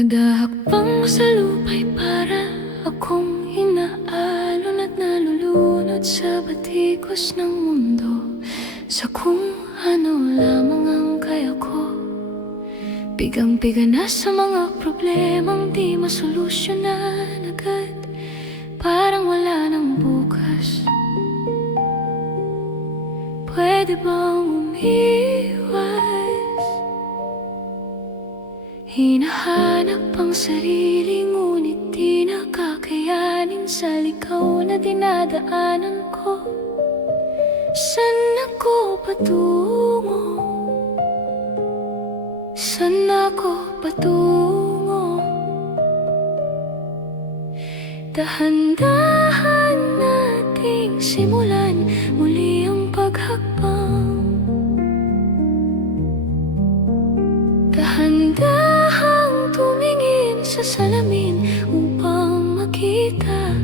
Kada hakbang sa lupa'y para akong inaalon at nalulunod sa batikos ng mundo, sa kung ano lamang ang kaya ko. Bigang-biga na sa mga problemang di masolusyonan agad, parang wala nang bukas. Pwede bang umiwas? Hinahanap ang sarili, ngunit di nakakayanin sa ligaw na dinadaanan ko. Saan ako patungo? Saan ako patungo? Dahan-dahan nating simulan muli ang paghakbang. Dahan-dahang tumingin sa salamin upang makita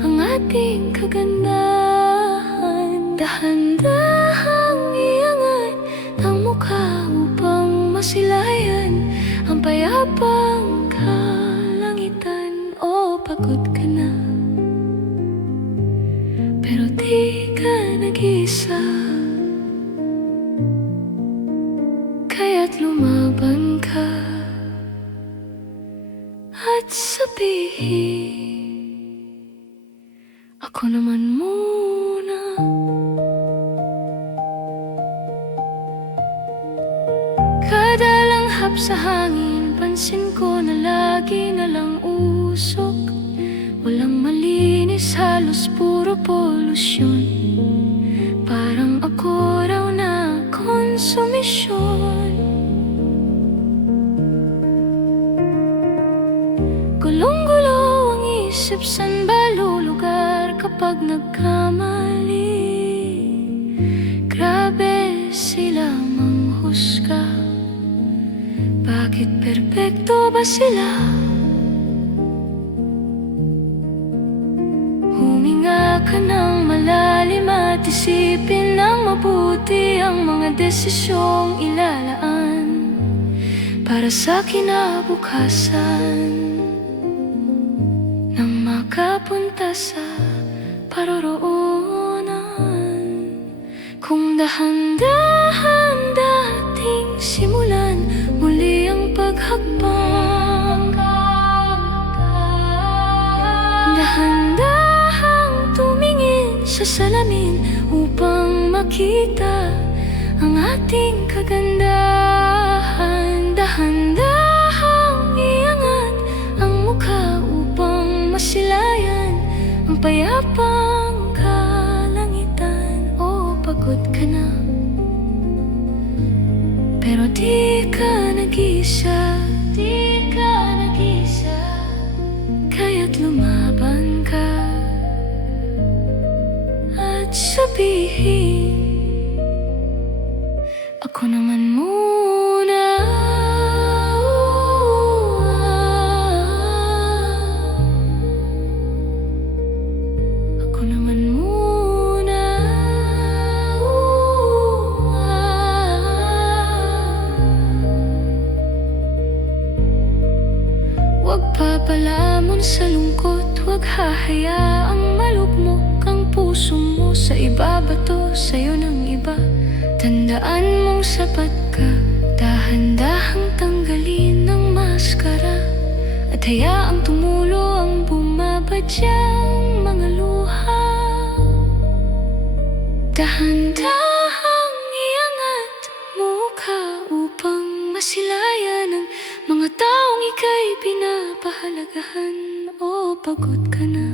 ang ating kagandahan. Dahan-dahang iangat ang mukha upang masilayan ang payapang kalangitan. O pagod ka na, pero di ka nag-isa, kaya't lumaban ka at sabihin, ako naman muna. Kada langhap sa hangin, pansin ko na lagi na lang usok. Walang malinis, halos puro polusyon. Parang ako raw na konsumisyon. Gulong-gulo ang isip, saan ba lulugar kapag nagkamali? Grabe sila manghusga, bakit perpekto ba sila? Huminga ka ng malalim at isipin ng mabuti ang mga desisyong ilalaan para sa kinabukasan, nang makapunta sa paroroonan. Kung dahan-dahan dating simulan muli ang paghakbang, dahan-dahang tumingin sa salamin upang makita ang ating kagandahan. Dahan-dahang iangat ang mukha upang masilayan ang payapang kalangitan. O pagod ka na, pero di ka nag-isa, di ka nag-isa, kaya't lumaban ka at sabihin, ako naman muna. Ako naman muna. Huwag papalamon sa lungkot, huwag hahayaang malugmok ang puso mo sa ibabato sa'yo ng iba. Tandaan mong sapat ka, dahan-dahang tanggalin ang maskara at hayaang tumulo ang bumabadyang mga luha. Dahan-dahang iangat mukha upang masilayan ang mga taong ika'y pinapahalagahan. O pagod ka na,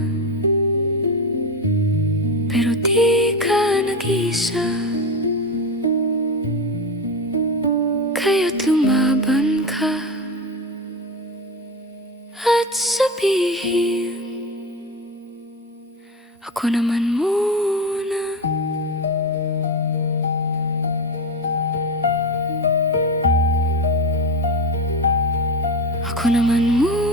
pero di ka nag-isa, kaya't lumaban ka at sabihin, ako naman muna. Ako naman muna.